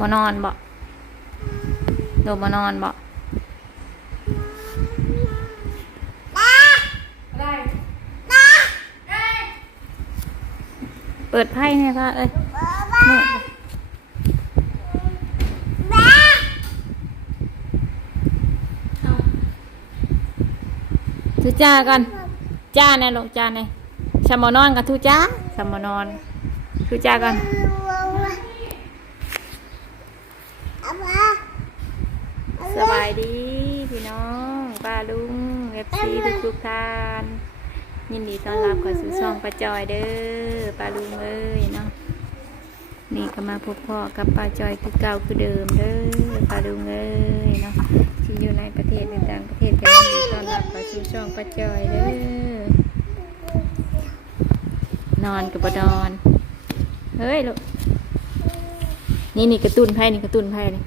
มานอนบ่โดมานอนบ่ได้เปิดไพ่เนี่ยค่ะเอ้ยทุจ้ากันจ้าแน่ลูกจ้าแน่ชามานอนกันทุจ้าชามานอนทุจ้ากัน สบายดีพี่น้องป้าลุงเอฟซีทุกทุกท่าน ยินดีต้อนรับเข้าสู่ช่องป้าจอยเด้อป้าลุงเอ้ยเนาะนี่ก็มาพบพ่อกับป้าจอยคือเก่าคือเดิมเด้อป้าลุงเอ้ยเนาะที่อยู่ในประเทศหรือต่างประเทศก็ยินดีต้อนรับเข้าสู่ช่องป้าจอยเด้อนอนกับบนอนเฮ้ยลูกนี่นี่กระตุ้นไพ่นี่กระตุ้นไพ่นี่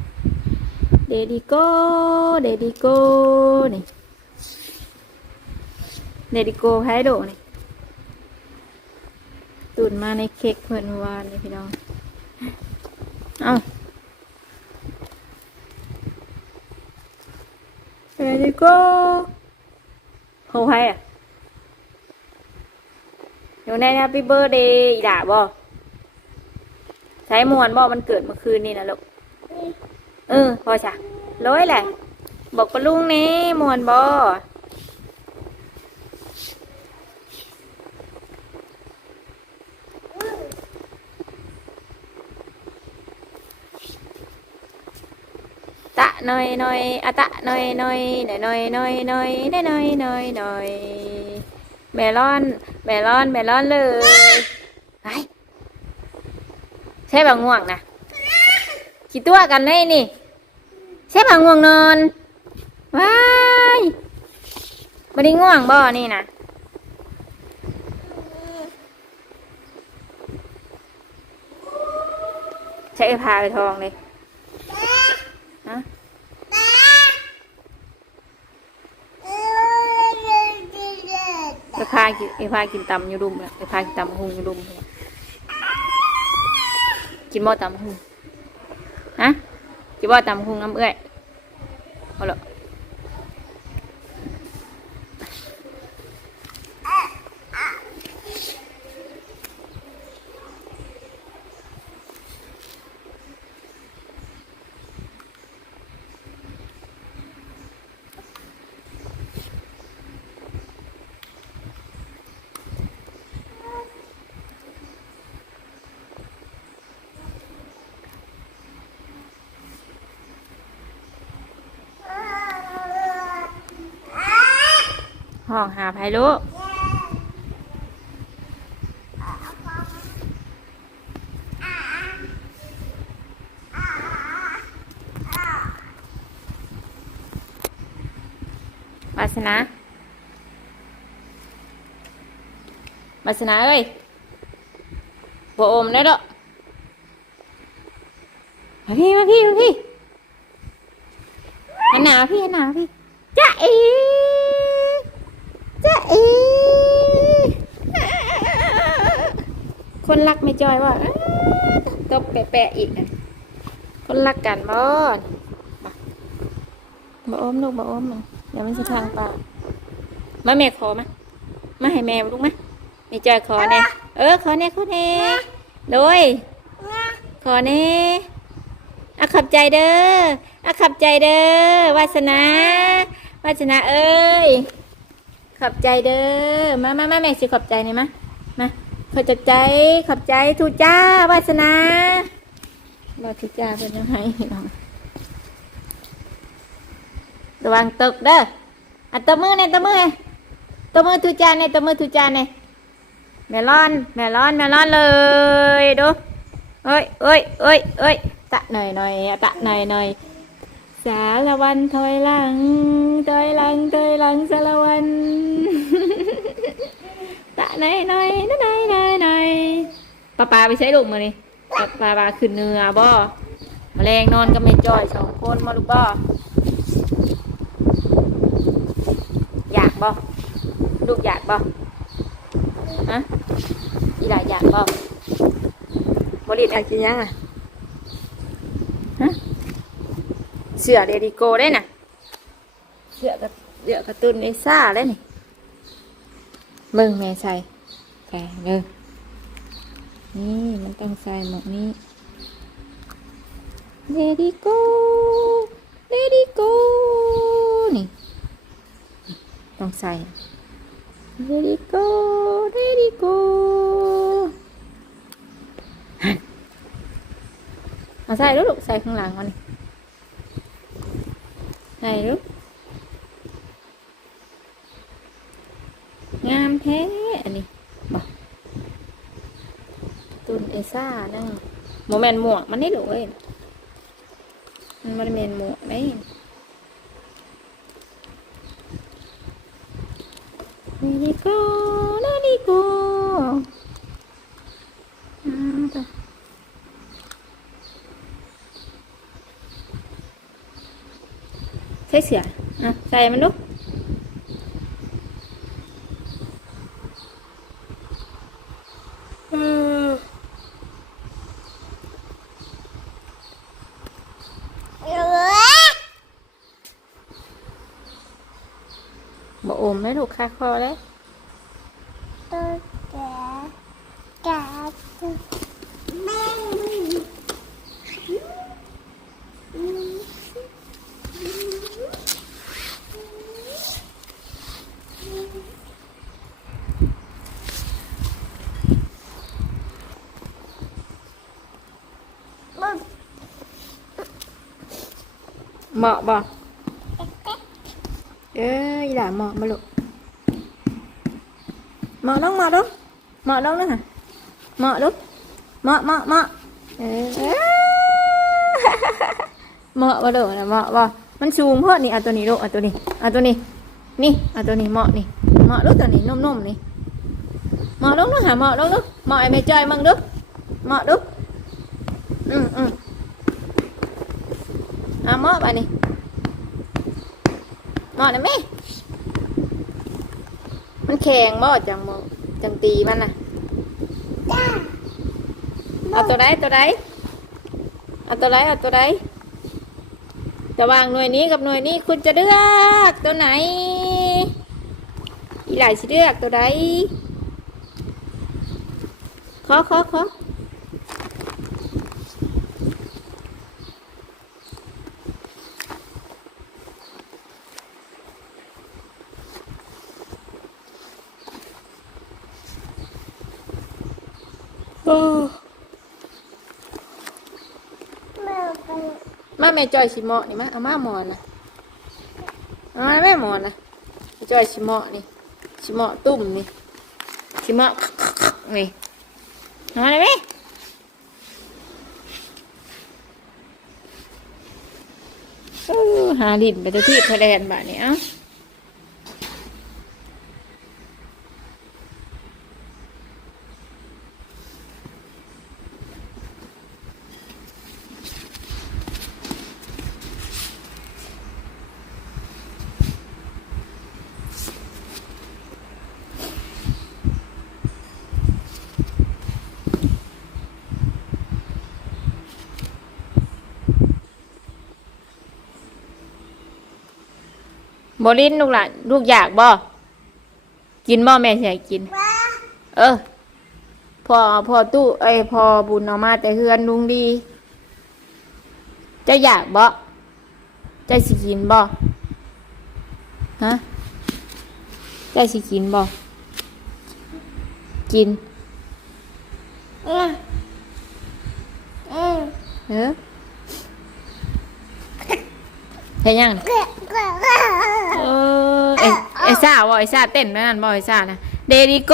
ดดิโก้เดดิโก้นี่เดดิโก้ไฮโดนี่ตุนมาในเค้กเพื่อนวานนี่พี่น้อง เอาเดดิโก้โฮไฮอะอยู่ใน Happy Birthday อีด่าบ่ใช้มวนบ่มันเกิดเมื่อคืนนี่นะลูก เออพอจ้ะร้อยแหละ บอกปะลุงนี่มวนบอตะหน่อยหน่อยอะตะหน่อยหน่อยหน่อยหน่อยหน่อยหน่อยหน่อยหน่อยหน่อยหน่อยเมลอนเมลอนเมลอนเลยไปใช่บางง่วงนะ กี่ตัวกันเลยนี่ใช่ผังง่วงนอนว้ายไม่ไดง่วงบ่อนี่นะใช้พาไปทองเลยฮะไอ้พากินไอ้พากินตำอยู่รุมเลยไอ้พากินตำหุงอยู่รุมกินบ่ตำหุง จิว่าตำคุงน้ำเอื้อยเอาละ ห้องหาไพลูกวาสนาวาสนาเอ้ยบอมได้ดอกมาพี่มาพี่มาพี่หันหนาวพี่หันหนาวพี่จ้าเอจ้าเอ คนรักไม่จอยว่าตบแปะๆอีก คนรักกันบ่บ่อมลูกบ่อมมันเดี๋ยวมันจะทางปากมาแม่ขอมามาให้แม่ลูกมาไม่จอยขอแน่เออขอแน่ขอแน่โดยขอแน่อะขับใจเด้ออะขับใจเด้อวาสนาวาสนาเอ้ย ขอบใจเด้อมามามาแม่สิขอบใจหน่มามาขอบใจขอบใจทูจ้าวาสนาบาทูจ้าเป็นยังไงน้องระวังตกเด้ออะตบมือเนี่ยตบมือเนี่ยตมือทูจ้าเนี่ยตบมือทูจ้าเนี่ยแมลอนแมลอนแมลอนเลยดูเอ้ยเอ้ยเอ้ยเอ้ยตะหน่อยหน่อยตะหน่อยหน่อยสารวันถอยหลังถอยหลังถอยหลังสารวัน ตะไหนหน่อยนะไหนหน่อยหน่อยปลาปลาไปใช้ลูกมานี่ปลาปลาปลาขึ้นเนื้อบ่แมลงนอนก็ไม่จ้อยสองคนมาลูกบ่อยากบ่ลูกอยากบ่ฮะอีหลาอยากบ่บริษัทกินยังอะฮะเสือเดดิโกได้น่ะเสือกระเสือกระตุนเอซ่าได้นี่ เบิ่งแม่ใส่ใส่เด้อนี่มันต้องใส่หมวกนี้เดดิโกเดดิโกนี่ ต้องใส่เดดิโกเดดิโกเอาใส่ลูกใส่ข้างหลังมันใส่ลูกงามแท้อันนี้บอกตุนเอ ซ่านั่งโมเมนหมวกมันนี่หรอเว้ยมันมันเมนหมวกไหมนี่นี่ก็นี่นี่ก็อ่าต่อใส่เสืออะใส่มันลูกอืม บ่อมไหมลูกคาคอ เลยเหมาะบ่เอ้ยหล่าเหมาะมาลูกเหมาะน้องเหมาะลูกเหมาะน้องนะฮะเหมาะลูกเหมาะเหมาะเหมาะเออเอ้ย เมอดนะแม่มันแข็งมอดจังบ่จังตีมันน่ะเอาตัวไหนตัวไหนเอาตัวไหนเอาตัวไหนระหว่างหน่วยนี้กับหน่วยนี้คุณจะเลือกตัวไหน อีหลายสิเลือกตัวใดขอขอขอ แม่จอยชิเหมาะนี่มาเอามาหมอนนะเอามาแม่หมอนนะแม่จอยชิเหมาะนี่ชิเหมาะตุ่มนี่ชิเหมาะนี่เอามาเลยแม่เออหาดินไปตะที่พะแดนบ่านี่เอ้า บรินลูกหลานลูกอยากบ่กินบ่แม่ใช่กิน เออพอพอตู้เอ้ยพอบุญออกมาแต่เฮือนลุงดีจะอยากบ่จะสิกินบ่ฮะจะสิกินบ่กินเออเออเฮ็ดยังน่ะ เออไอไอซ่าบ่ไอซ่าเต้นนั่นบ่ไอซ่านะเดริโก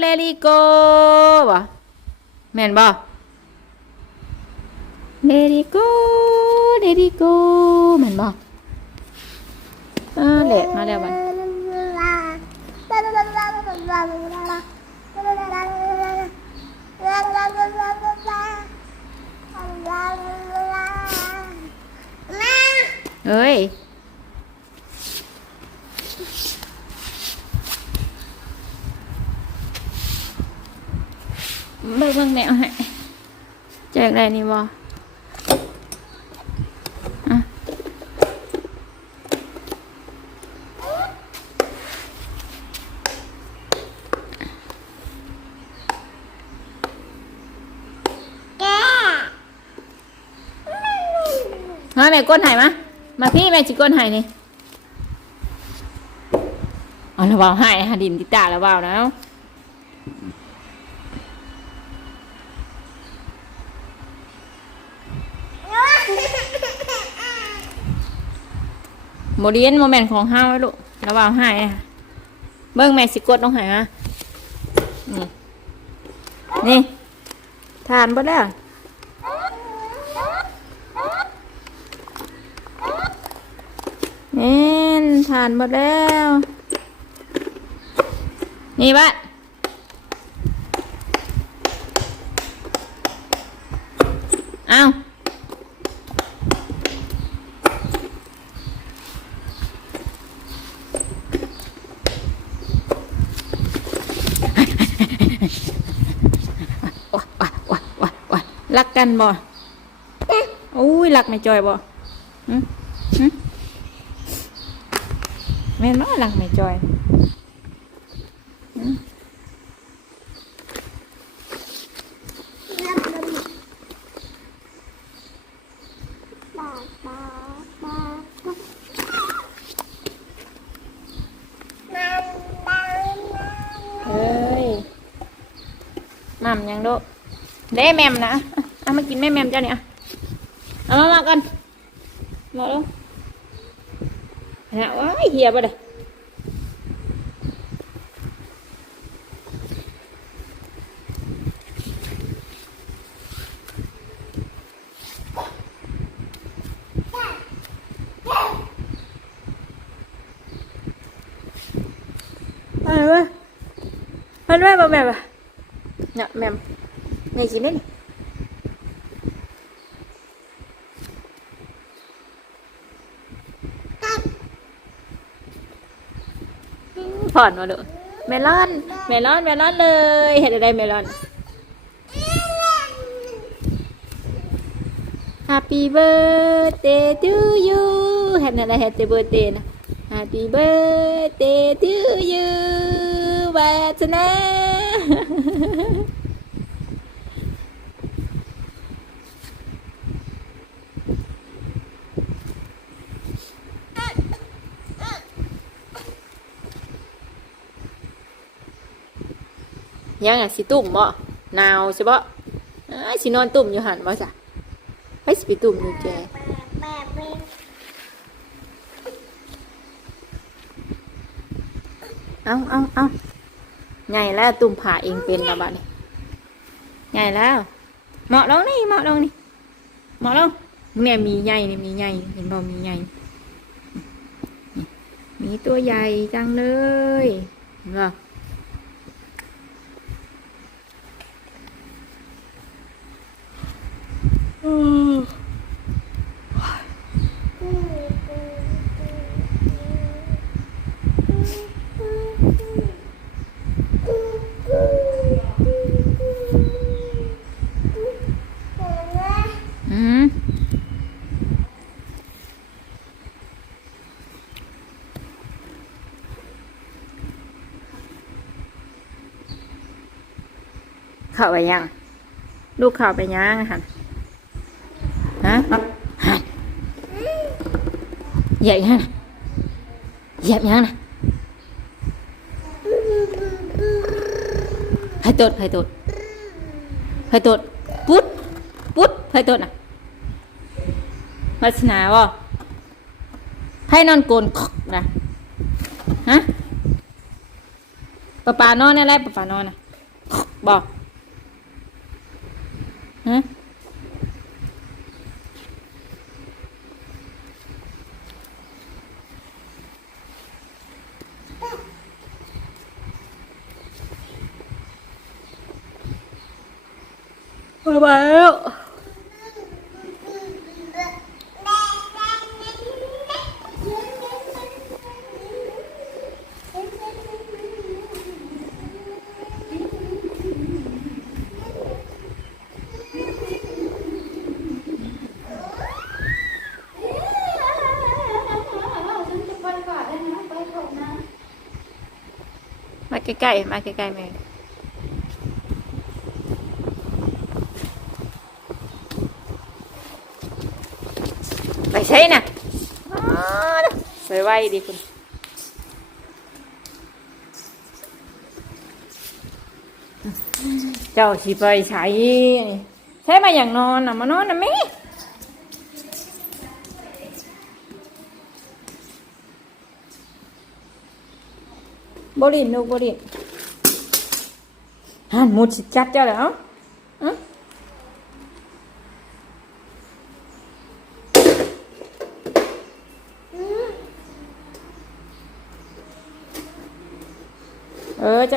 เลริโกบ่แม่นบ่เดริโกเดริโกแม่นบ่อ่าเละมาแล้วบัด เอ้ย เบิ่งเบิ่งแนวให้แจกได้นี่บอฮะแม่ก้นหายมะ มาพี่แม่จิก้นหายนี่เอาละเบาใหายหาดินติตาละเบานะโมเดียนโมเมนต์ของห้าวไว้ลูกละเบาใหายนะเบิ้งแม่สิกดต้องหายมานี่นี่ทานบ่แล้ว เน่น ทานหมดแล้ว นี่บะเอาว้าว้าว้าว้าว้ารักกันบ่ อุ้ยรักไม่จอยบ่หึหึ แม่นว่าหลังไม่จอยอืมเฮ้ยมัมยังโดะเด้แมมนะเอามากินแม่แมมเจ้าเนี่ยเอามามากันมาลูก ฮะว้ายเฮียบ่ได้อะไรวะมันไม่มาแม่ปะเนี่ยแม่นี่กินได้นี่ ผ่อนมาเลยเมลอน เมลอน เมลอนเลย เห็นอะไรเมลอน Happy birthday to you เห็นอะไร Happy birthday นะ Happy birthday to you วาสนะ ยังอะสิตุ่มบ่หนาวใช่บ่เอ้ยสินอนตุ่มอยู่หันบ่จ้ะไปสิไปตุ่มอยู่แจเอาเอาเอาใหญ่แล้วตุ่มผ่าเองเป็นและบัดนี้ใหญ่แล้วเหมาะลงนี่เหมาะลงนี่เหมาะลงเนี่ยมีใหญ่นี่มีใหญ่เห็นบ่มีใหญ่มีตัวใหญ่จังเลยเห็นบ่ อืม เข้าไปยัง ลูกเข้าไปยังหันฮะหัน เหยียบยังนะเหยียบยังนะให้ตดให้ตดให้ตดปุ๊ดปุ๊ดให้ตดนะวัสนาวะให้นอนโกนนะฮะป้าปานอนอะไรป้าปานอนนะคอกบอกฮะ มาแล้วมาใกล้ๆ มาใกล้ๆแม่ ไปน่ะอ๋อสวยไวดีคุณเจ้าสิไปใช้ใช้มาอย่างนอนน่ะมานอนน่ะแม่บรินลูกบรินฮันมุดสิจัดเจ้าแล้วอือ เออใจ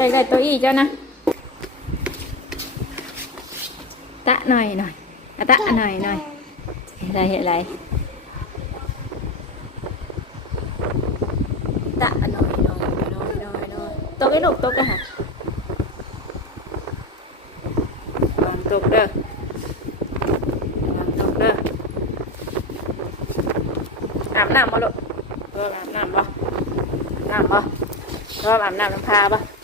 ไก่ตัวอีเจ้านะตะหน่อยหน่อยอะตะหน่อยหน่อยอะไรอะไรตะหน่อยห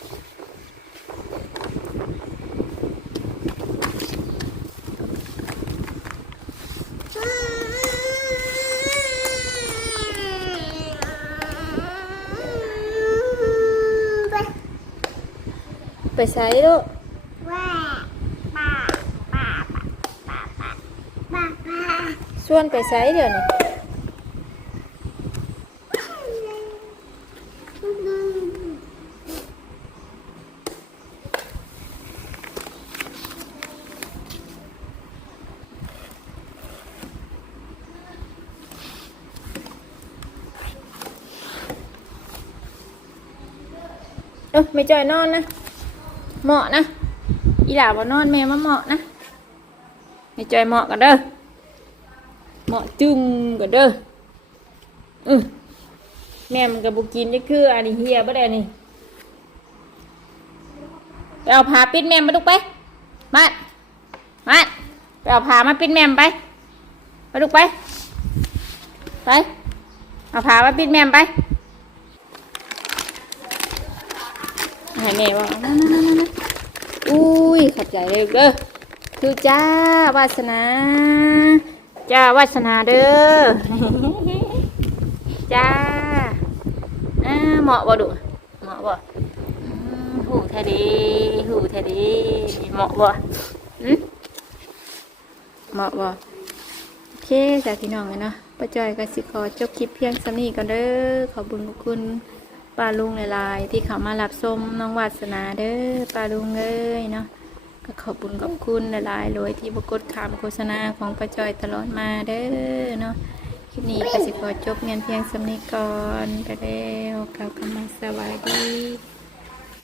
น่อยหน่อยหน่อยหน่อยตกไอ้ลูกตกกันฮะวางตกเด้อวางตกเด้าบน้าลูกเอออาบน้ำบ่น้าบน้ำน้าส่ลูกส่วนไปใส่เดี๋ยวนี้เออไม่จอยนอนนะ เหมาะนะอีหล่าบ่นอนแม่มาเหมาะนะไม่จอยเหมาะกันเด้อเหมาะจึงกันเด้ออือแม่มันกับบุกินจะคืออันนี้เฮียบ่ได้นี่ไปเอาผ้าปิดแม่มาลูกไปมามาไปเอาผ้ามาปิดแม่มไปไปลูกไปไปเอาผ้ามาปิดแม่มไป ให้แม่ว่านั่นนั่นนั่นอุ้ยขอบใจเลยเด้อคือจ้าวาสนา จ้าวาสนาเด้อ จ้าอ่าเหมาะบ่ดุเหมาะบ่หูแท้ดีหูแท้ดีเหมาะบ่อืมเหมาะบ่โอเคจ้าพี่น้องเลยเนาะป้าจอยก็สิขอจบคลิปเพียงสำนี้ก่อนเด้อขอบคุณขอบคุณ ป้าลุงหลายๆ ที่เขามารับชมน้องวาสนาเด้อป้าลุงเอ้ยเนาะก็ขอบคุณขอบคุณหลายๆเลยที่บกดคำโฆษณาของประจอยตลอดมาเด้อเนาะคลิปนี้ก็สิขอจบเงินเพียงสำนีก่อนไปแล้วกล่าวคำว่าสวัสดี